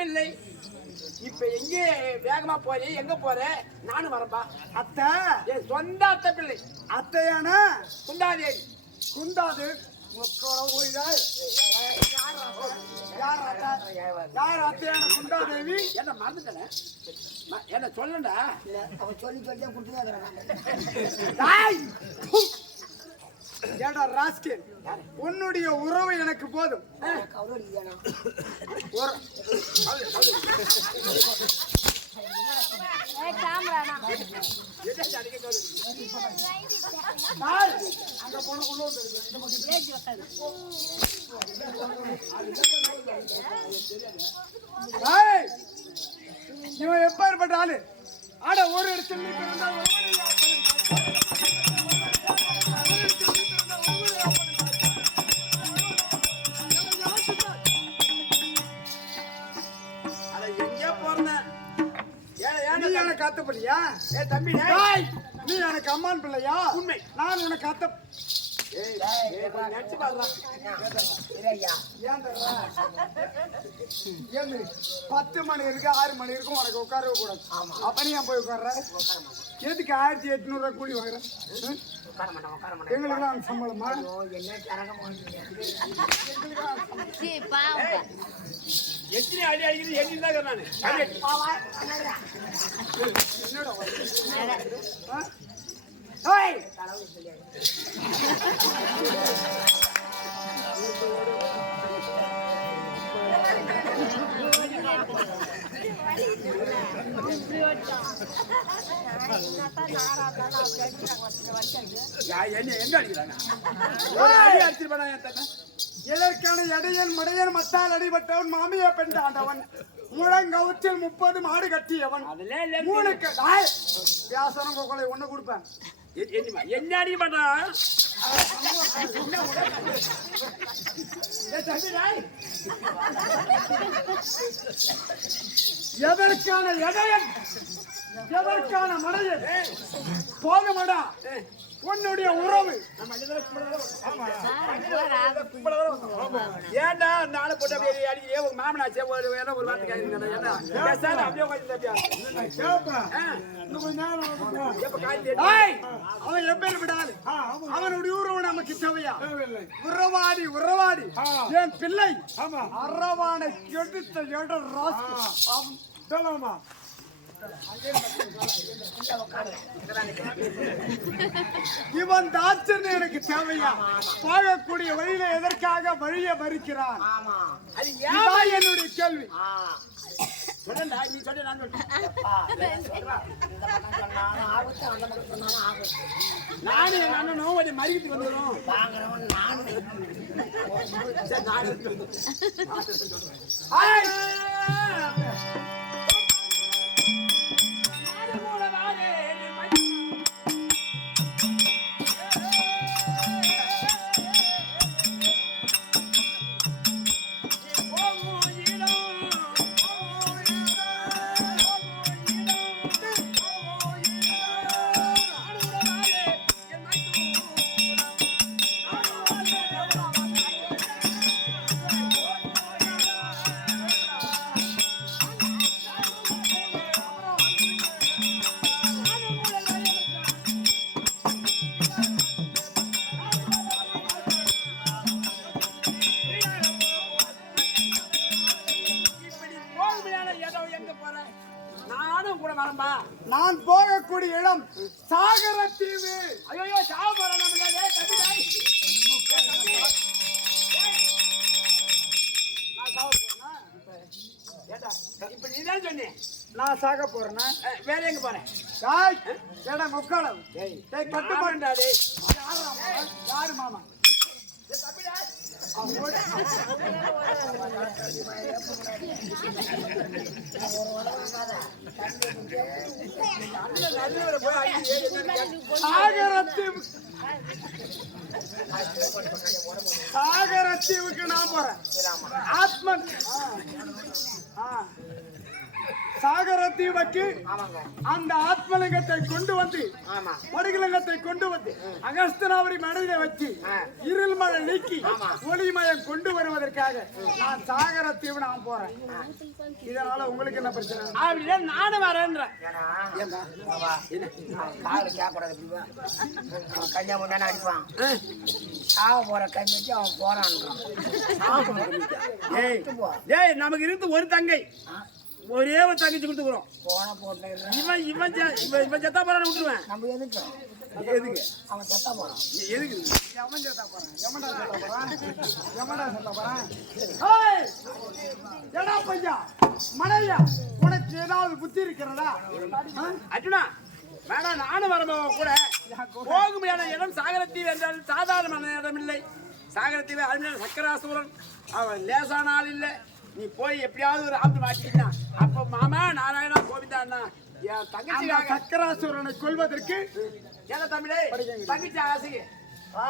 இல்லை இப்ப எங்கே வேகமா போறே? எங்க போற? நானும் வரப்பா அத்தை. என் சொந்த அத்தை? பிள்ளை அத்தையான குண்டாதேவி? குந்தாது குந்தாதேவி என்ன மறந்துட்டேன்? என்ன சொல்லண்டா? அவன் சொல்லி சொல்லி தான் கொடுத்துருக்காங்க ஏடா ராஸ்கேல்? உன்னுடைய உறவு எனக்கு போதும்! இவன் எப்பேற்பட்ட ஆளு? ஆட ஒரு இடத்துல நீ அத்தப்படியா ஏ தம்பி டேய். நீ எனக்கு அம்மான் பிள்ளையா? உண்மை. நான் உனக்கு அத்த பத்து மணி இருக்கு ஆறு மணி இருக்கும் உனக்கு உட்காரவே கூடாது. அப்ப நீ ஏன் போய் உட்கார்ற? எதுக்கு ஆயிரத்தி எட்நூறு ரூபாய் கூலி வாங்குற? உட்கார உட்கார அந்த சம்பளமா? கரகமா எத்தனை அடி அடிக்கிறது எண்ணி தான் நானு. என்ன எங்க அடிக்கிறாங்க? அடிச்சிருப்பானா எதற்கான எடையன் மடையன் மத்தால் அடிபட்டவன் மாமிய பெண் ஆண்டவன் முழங்கவுத்தில் முப்பது மாடு கட்டியவன். அதெல்லாம் இல்ல மூணு க- டாய்! வியாசனம் கோகலை ஒண்ணு கொடுப்பேன். என்ன அடிக்க மாட்டான் எதற்கான எடையன்? எதற்கான மடையன்? போதுமடா உன்னுடைய உறவு. ஏன்டா நாளை போட்டு அப்படியே அடிக்கிறே உங்க மாமனாச்சே ஒரு வேணா ஒரு வார்த்தை பேசாத அப்படியே உட்காந்து! அவன் எப்பேர் விடாது. அவனுடைய உறவு நமக்கு தேவையா? உறவாடி உறவாடி. என் பிள்ளை அரவானை எடுத்த எட ராசி இவன் தாச்சன் எனக்கு தேவையா? போகக்கூடிய வழியில எதற்காக வழியை மறிக்கிறான்? என்னுடைய கேள்வி. நானும் எங்க அண்ணனும் ஒரு மறிக்கிட்டு வந்துடும் வாங்குறவன் நானு நான் சாக போறேன்னா வேற எங்க போறேன்? டாய் ஏடா முக்காலம் டேய். கட்டு மாமன்டா டேய் யாரு மாமா ஏய் தம்பி டேய். அண்ணன் நடுவுல போய் அடிச்சு ஏய் என்னன்னு கேட்டு. சாகர தீவு சாகர தீவுக்கு நான் போறேன் ஆத்மன். சாகர தீவுக்கு ஆமாங்க. அந்த ஆத்மலிங்கத்தை கொண்டு வந்து ஆமா. படுகலிங்கத்தை கொண்டு வந்து அகஸ்தனாவரி மனதில வச்சு. இருள் மழை நீக்கி. ஒளிமயம் கொண்டு வருவதற்காக நான் சாகர தீவு நான் போறேன். இதனால உங்களுக்கு என்ன பிரச்சனை? அப்படின்னா நானும் வரேன்றேன். கன்னியா முன்னாடி அடிப்பான். சாவ போற கம்மிக்கு அவன் போறான்றான். சாவ போற கம்மிக்கு. ஏய். விட்டு போ. ஏய் நமக்கு இருந்து ஒரு தங்கை. ஒரே ஒரு தங்கச்சி கொடுத்துக்கிறோம். போன இவன் இவன் இவன் இவன் செத்தா போறான்னு விட்டுருவேன். நம்ம எதுக்கு? எதுக்கு அவன் செத்தா போறான். எதுக்கு? எவன் செத்தா போறான்? எவன்டா செத்தா போறான்? எவன்டா செத்தா போறான்! ஏடா பையா? மனையா உனக்கு ஏதாவது புத்தி இருக்கிறதா? அர்ஜுனா வேணாம் நானும் வரமா கூட. போக முடியாத இடம் சாகரத்தீவு என்றால் சாதாரணமான இடம் இல்லை. சாகரத்தீவு அறிஞர் சக்கராசூரன் அவன் லேசான ஆள் இல்லை. நீ போய் எப்படியாவது ஒரு ஆப்து மாட்டினா அப்ப மாமா நாராயணா கோவிந்தா அண்ணா என் தங்கச்சிக்காக சக்கராசுரனை கொல்வதற்கு ஏன்னா தமிழே தங்கச்சி ஆசைக்கு. ஆ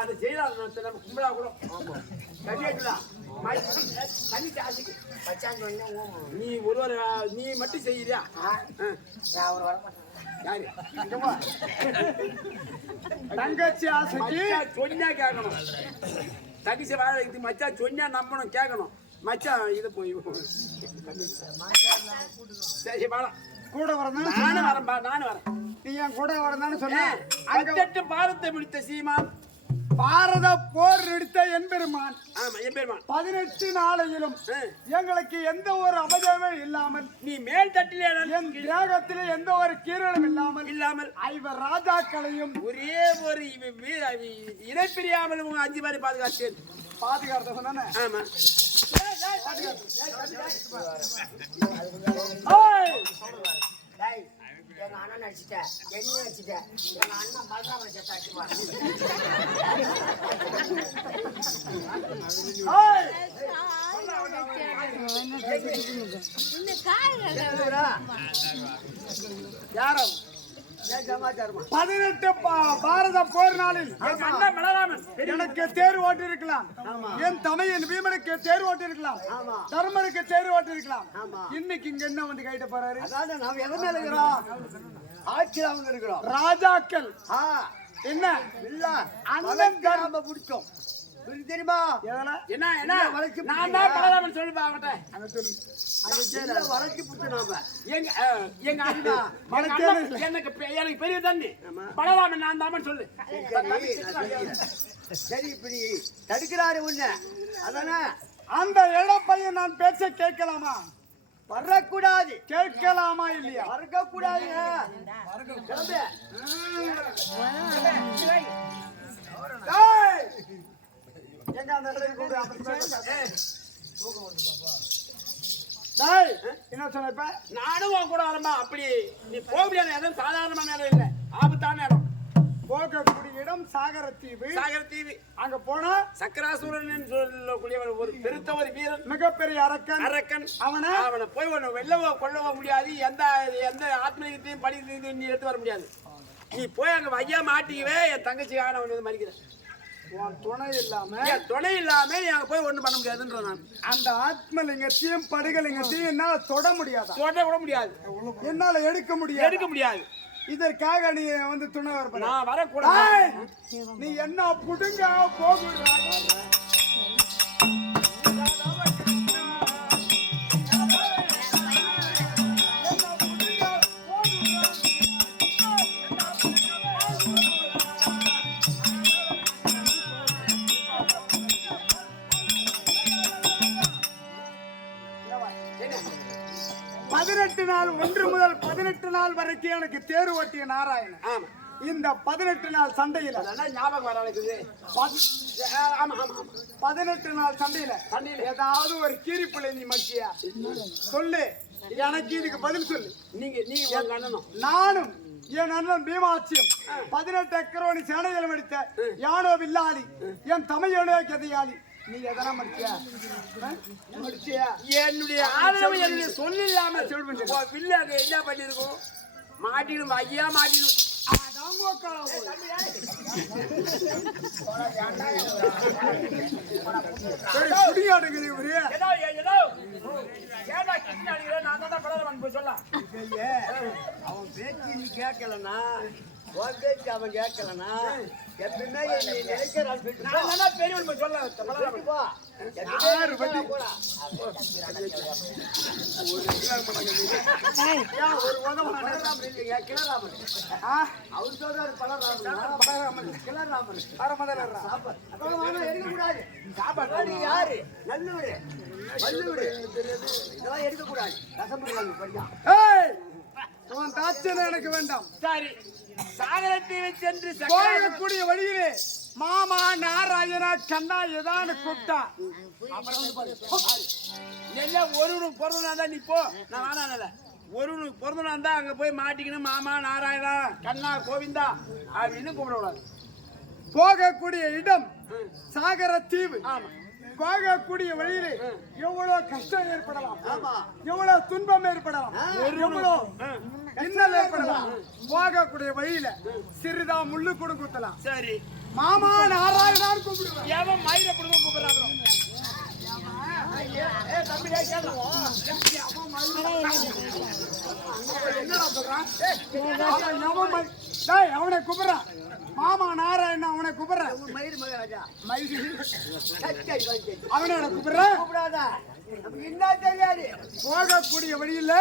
அது செய்யலாம் நம்ம கும்பலா கூட. தங்கச்சி நீ ஒரு ஒரு நீ மட்டும் செய்யறியா? அவர் வர. தங்கச்சி ஆசைக்கு. சொன்னா கேட்கணும். தங்கச்சி வாழ இது மச்சான் சொன்னா நம்பணும் கேட்கணும் மச்சான் இது போய் சரி வாடா. கூட வரணும் நானும் வரேன்பா நானும் வரேன். நீ என் கூட வரணும்னு சொன்ன அங்க அங்கட்டு பாரத்தை முடித்த சீமான். பாரத போர் நிறுத்த என்பெருமான் ஆமா என் பேருமான் பதினெட்டு நாளையிலும். எங்களுக்கு எந்த ஒரு அபஜயமே இல்லாமல் நீ மேல் தட்டிலே என் தேகத்திலே எந்த ஒரு கீரலும் இல்லாமல் இல்லாமல் ஐவர் ராஜாக்களையும் ஒரே ஒரு இவ- வீ- இவ- இணை பிரியாமல் உங்க அஞ்சு பேரை பாதுகாத்தேன் பாதுகாத்த சொன்னானே ஆமா ஏய்! எங்க அண்ணன் அடிச்சிட்டேன் என்ன அடிச்சிட்டேன் எங்க அண்ணன் பலராம செத்த அடிச்சுப்பான் ஏய்! பதினெட்டு பாரத போர் நாளில் எனக்கு தேர் ஓட்டி இருக்கலாம் என் தமையன் பீமனுக்கு தேர் ஓட்டி இருக்கலாம் தர்மனுக்கு தேர் ஓட்டி இருக்கலாம் இன்னைக்கு இங்க என்ன வந்து கைட்ட போறாரு? நாம் எதை மேல இருக்கிறோம்? ஆட்சியில் அவங்க இருக்கிறோம். ராஜாக்கள். என்ன? இல்ல. அண்ணன் அண்ணன் தர்ம- நாம பிடிச்சோம். தெரியுமா? என்ன என்ன? வளைச்சு நான் தான் பலராமன் சொல்லுப்பா அவன்கிட்ட. அங்க சொல்லு. பிடிச்ச நாம எங்க எங்க அண்ணா எனக்கு எனக்கு பெரிய தண்ணி பலராமன் நான் தான் சொல்லு. சரி, இப்படி தடுக்கிறாரு உன்ன. அதானே அந்த இளப்பையன் நான் பேச்ச கேட்கலாமா? வரக்கூடாது. கேட்கலாமா இல்லையா? மறக்கக்கூடாது என்ன சொன்ன இப்ப? நானும் உன் கூட வரமா அப்படி நீ போக முடியாத இடம் சாதாரணமான இடம் இல்ல. ஆபத்தான இடம். போகக்கூடிய இடம் சாகர தீவு சாகர தீவு அங்க போனா சக்கராசூரன் சொல்லக்கூடிய ஒரு- ஒரு பெருத்த ஒரு வீரன். மிகப்பெரிய அரக்கன். அரக்கன். அவனை அவனை போய் ஒன்று வெல்லவோ கொல்லவோ முடியாது. எந்த எந்த ஆத்மீகத்தையும் படித்தையும் நீ எடுத்து வர முடியாது. நீ போய் அங்க ஐயா மாட்டிக்கவே என் தங்கச்சிக்காக நான் வந்து மறிக்கிறேன் உன் துணை இல்லாம என் துணை இல்லாம போய் ஒண்ணும் பண்ண முடியாதுன்ற நான். அந்த ஆத்மலிங்கத்தையும் படுகலிங்கத்தையும் என்னால தொட முடியாதா? தொட விட முடியாது. என்னால எடுக்க முடியாது? எடுக்க முடியாது. இதற்காக நீ வந்து துணை வரப்பட நான் வரக்கூடாது. நீ என்ன புடுங்க போகுறா பதினெட்டு நாள் ஒன்று முதல் பதினெட்டு நாள் வரைக்கும் எனக்கு தேர் ஓட்டிய நாராயணன். ஆமா. இந்த பதினெட்டு நாள் சண்டையில ஞாபகம் வர ஆமா பதினெட்டு நாள் சண்டையில சண்டையில. ஏதாவது ஒரு கீரிப்பிள்ளை நீ மக்கியா? சொல்லு. எனக்கு இதுக்கு பதில் சொல்லு. நீங்க நீங்க நானும் என் அண்ணன் பீமாட்சியம் பதினெட்டு அக்கரோனி சேனையில் மடித்த யானோ வில்லாளி என் தமிழனோ கதையாளி. நீ எதனா மடிச்சியா? ஆ? மடிச்சியா? என்னுடைய ஆதரவு என்னுடைய சொல் இல்லாம சொல்லுங்க வில்ல அங்க என்ன பண்ணிருக்கோம்? மாட்டிடும் ஐயா மாட்டிடும். சரி, குடியாடுங்க இவரு ஏதோ ஏதோ ஏடா கிட்ட அடிக்கிற சொல்ல ஐயே, அவன் உன் பேச்சு அவன் கேட்கலனா எப்பவுமே நீ நினைக்கிறான் பெரியவன் சொல்ல ஒரு கிளராமன்? அவர் சொல்றாரு பலராமன். பலராமன். கிளராமன். பரமதலரா அப்புறம் வாங்க எடுக்க கூடாது சாப்பாடு யாரு? நல்லூரு வல்லூரு இதெல்லாம் எடுக்க கூடாது ரசம் ஏய்! உன் தாச்சனை எனக்கு வேண்டாம். சரி. சாகரத்தீவை சென்று சக்கர போகக்கூடிய வழியிலே மாமா நாராயணா கண்ணா ஏதான்னு கூப்பிட்டா. எல்லாம் ஒருவனுக்கு பிறந்தனா இருந்தா நீ போ. நான் வேணாம்ல ஒருவனுக்கு பிறந்தனா இருந்தா அங்க போய் மாட்டிக்கணும் மாமா நாராயணா கண்ணா கோவிந்தா அப்படின்னு கூப்பிடக்கூடாது. போகக்கூடிய இடம் சாகர தீவு. ஆமா. போகக்கூடிய வழியிலே எவ்வளவு கஷ்டம் ஏற்படலாம். எவ்வளவு துன்பம் ஏற்படலாம். எவ்வளவு இன்னல் ஏற்படலாம். போகக்கூடிய வழியில சிறிதா முள்ளு கூட குத்தலாம். சரி. மாமா நாராயணான்னு கூப்பிடுவேன் எவன் மயில பிடிக்க கூப்பிடுறாங்க அவனை கூப்பிடுறான் மாமா நாராயணன் அவனை கூப்பிடுறான் மயிறு மகாராஜா மயிறு. அவனை கூப்பிடுறான் கூப்பிடாத. என்ன தெரியாது. போகக்கூடிய வழியில.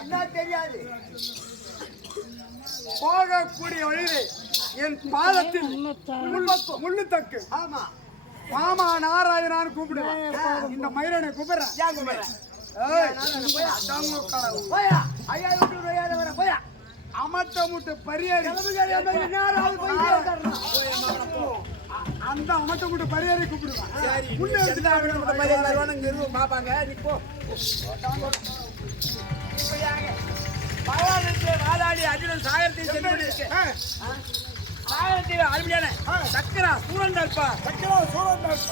என்ன தெரியாது. போகக்கூடிய வழியிலே என் பாதத்தில் முள்ளு- முள்ளு தக்கு ஆமா. மாமா நாராயணான்னு கூப்பிடுவேன் இந்த மயிரனை கூப்பிடுறேன் கூப்பிடுறேன்? ஐயா வர போயா. அமட்ட முட்டு பரியாரி. அந்த அமட்ட முட்டு பரியாரி கூப்பிடுவான் முன்ன பாப்பாங்க. நீ போ. வாதாடி அர்ஜுனன் சாகரத்தை சென்று சாகரத்தில் அருமையான சக்கரா சூழல் இருப்பா சக்கரா சூழல்